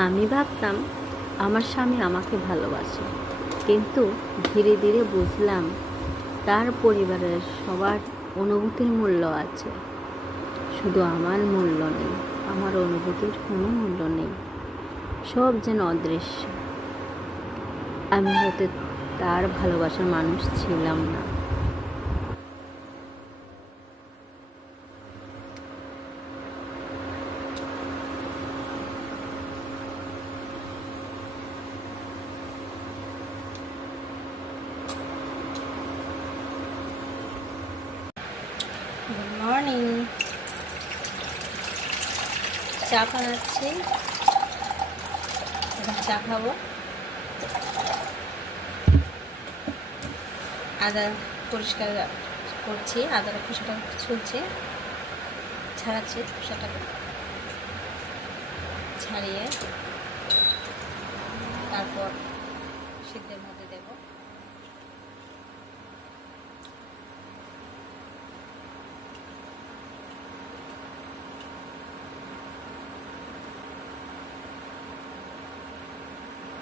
আমি ভাবতাম আমার স্বামী আমাকে ভালোবাসে, কিন্তু ধীরে ধীরে বুঝলাম তার পরিবারের সবার অনুভূতির মূল্য আছে। শুধু আমার মূল্য নেই, আমার অনুভূতির কোনো মূল্য নেই। সব যেন অদৃশ্য। আমি হয়তো তার ভালোবাসার মানুষ ছিলাম না। Good morning. চা বানাচ্ছি, এখন চা খাবো। আদা পরিষ্কার করছি, আদার খোসাটা ছুলছি, ছাড়াচ্ছি, খোসাটাকে ছাড়িয়ে তারপর সিদ্ধের মধ্যে দেব।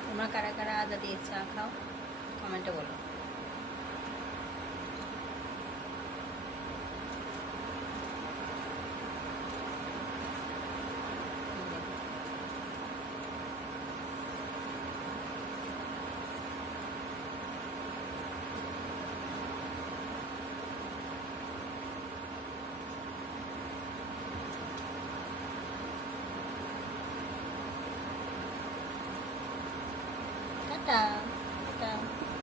তোমরা কারা কারা আদা দিয়ে চা খাও, কমেন্টে বলো।